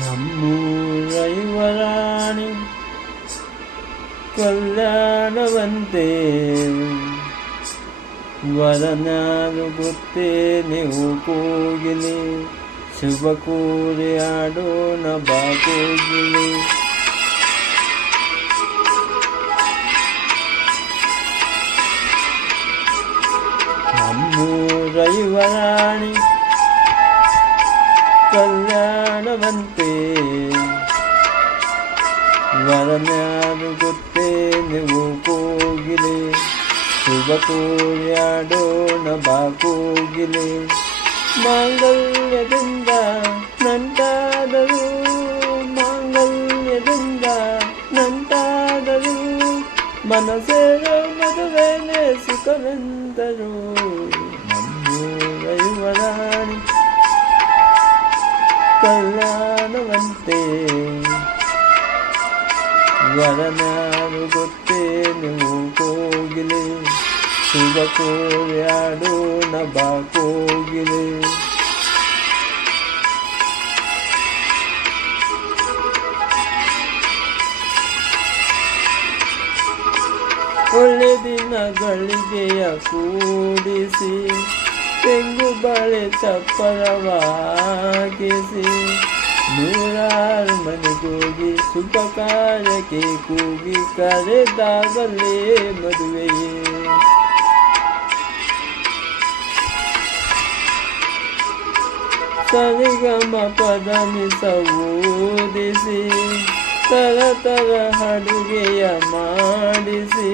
ನಮ್ಮೂರ ಯುವರಾಣಿ ಕಲ್ಯಾಣವಂತೆ ವರನಾರು ಗೊತ್ತೇ ನೀವು ಕೋಗಿಲೆ ಶುಭ ಕೋರಿ ಆಡೋಣ ಬಾ ಕೋಗಿಲೆ. ನಮ್ಮೂರ ಯುವರಾಣಿ ಕಲ್ಯಾಣವಂತೆ ವರನ್ಯಾರು ಗೊತ್ತೇ ನೀವು ಕೋಗಿಲೆ ಶುಭ ಕೋರಿ ಆಡೋಣ ಬಾ ಕೋಗಿಲೆ. ಮಾಂಗಲ್ಯದಿಂದ ನಂಟಾದರು ಮಾಂಗಲ್ಯದಿಂದ ನಂಟಾದರು ಮನಸ್ಸೇರ ಮದುವೆನೇ ಸುಖವೆಂದರು. ನಮ್ಮೂರ ಯುವರಾಣಿ ಕಲ್ಯಾಣವಂತೆ ವರನಾರು ಗೊತ್ತೇ ನೀವು ಕೋಗಿಲೆ ಶುಭ ಕೋರಿ ಆಡೋಣ ಬಾ ಕೋಗಿಲೆ. ಒಳ್ಳೆ ದಿನಗಳಿಗೆಯ ಕೂಡಿಸಿ ತೆಂಗು ಬಾಳೆ ಚಪ್ಪರವಾಗಿಸಿ ನೂರಾರು ಮನೆಗೋಗಿ ಶುಭ ಕಾರ್ಯಕ್ಕೆ ಕೂಗಿ ಕರೆದಾಗಲೇ ಮದುವೆಯೇ. ಸರಿಗಮ ಪದನಿಸ ಓದಿಸಿ ತರ ತರ ಅಡುಗೆಯ ಮಾಡಿಸಿ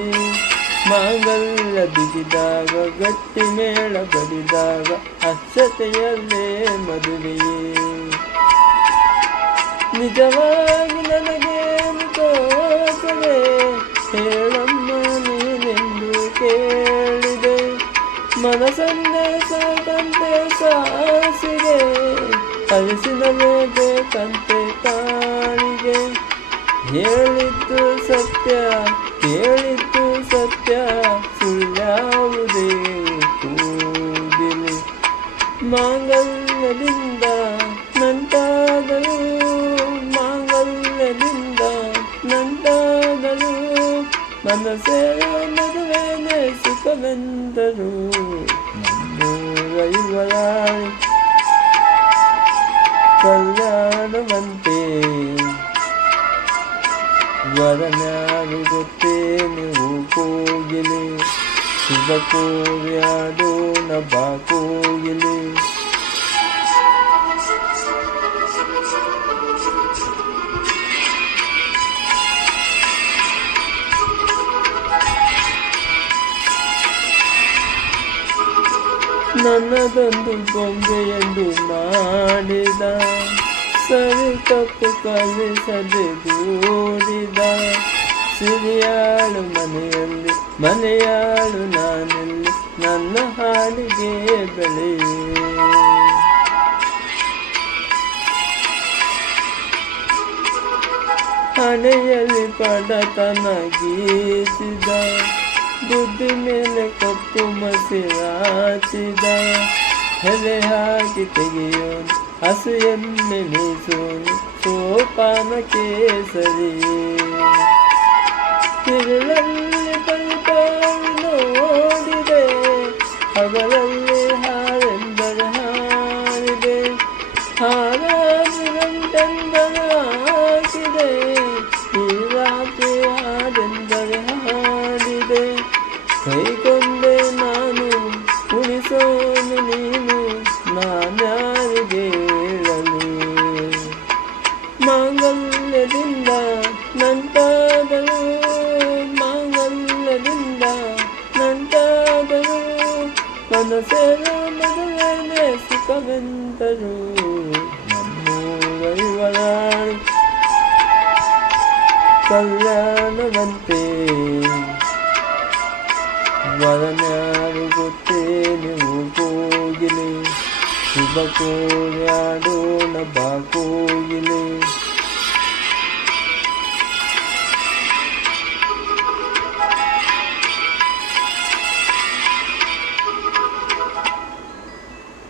ಮಾಂಗಲ್ಯ ಬಿಗಿದಾಗ ಗಟ್ಟಿ ಮೇಳ ಬಡಿದಾಗ ಅಕ್ಷತೆಯಲ್ಲೇ ಮದುವೆಯೇ. ನಿಜವಾಗಿ ನನಗೇನು ತೋಚದೆ ಹೇಳಮ್ಮ ನೀನೆಂದು ಕೇಳಿದೆ. ಮನಸ್ಸನ್ನೇ ಸಾಕಂತೆ ಸಾಸಿದೆ ಅರಿಸಿನಲೇ ಬೇಕಂತೆ ತಾಳಿಗೆ. ಹೇಳಿದ್ದು ಸತ್ಯ ಕೇಳಿದ್ದು ಸತ್ಯ ಸುಳ್ಳ್ಯಾವುದೇ ಕೂಗಿಲೆ. ಮಾಂಗಲ್ಯದಿಂದ ನಂಟಾದರು ಮಾಂಗಲ್ಯದಿಂದ ನಂಟಾದರು ಮನಸ್ಸೇರ ಮದುವೆನೇ ಸುಖವೆಂದರು. ನಮ್ಮೂರ ಯುವರಾಣಿ ಕಲ್ಯಾಣವಂತೆ ವರನ್ಯಾರು ಗೊತ್ತೇ ನೀವು ಕೋಗಿಲೆ ಶುಭ ಕೋರಿ ಆಡೋಣ ಬಾ ಕೋಗಿಲೆ. ನನ್ನದೊಂದು ಬೊಂಬೆಯೆಂದು ಮಾಡಿದ ಸರಿ ತಪ್ಪು ಕಲಿಸದೆ ದೂರಿದ. ಸಿರಿಯಾಳು ಮನೆಯಲ್ಲಿ ಮನೆಯಾಳು ನಾನೆಲ್ಲಿ ನನ್ನ ಹಾಡಿಗೆ ಬೆಳೆ. ಹಣೆಯಲ್ಲಿ ಪಡತನ ಗೀಚಿದ ಬುದ್ಧಿ ಮೇಲೆ ಕಪ್ಪು ಮಸಿರಾಚಿದ. ಹೆಲೆ ಹಾಕಿ ತೆಗೆಯೋನು ಹಸು ಎಮ್ಮೆ ಮೀಸೋನು ಸೋಪಾನ ಕೇಸರಿ. ತಿರುಳಲ್ಲಿ ಬಲ್ಪಾವಿ ನೋಡಿದೆ ಹಗಲಲ್ಲಿ ಹಾರೆಂದರೆ ಹಾರಿದೆ. ಹಾರಾಗಿ ಗಂಟೆಂದರೆ ಹಾಕಿದೆ ಈ ರಾತ್ರಿ ಹಾಡೆಂದರೆ ಹಾಡಿದೆ. ಕೈಗೊಂಡೆ ನಾನು ಉಳಿಸೋನು ನೀನು ನಾನ್ಯಾರಿಗೆ ಹೇಳಲಿ. ಮಾಂಗಲ್ಯದಿಂದ ನಂಟಾದರು ಮಾಂಗಲ್ಯದಿಂದ ನಂಟಾದರು ಮನಸ್ಸೇರ ಮದುವೆನೇ ಸುಖವೆಂದರು. ನಮ್ಮೂರ ಯುವರಾಣಿ ಕಲ್ಯಾಣವಂತೆ ವರನ್ಯಾರು ಗೊತ್ತೇ ನೀವು ಕೋಗಿಲೆ ಶುಭ ಕೋರಿ ಆಡೋಣ ಬಾ ಕೋಗಿಲೆ.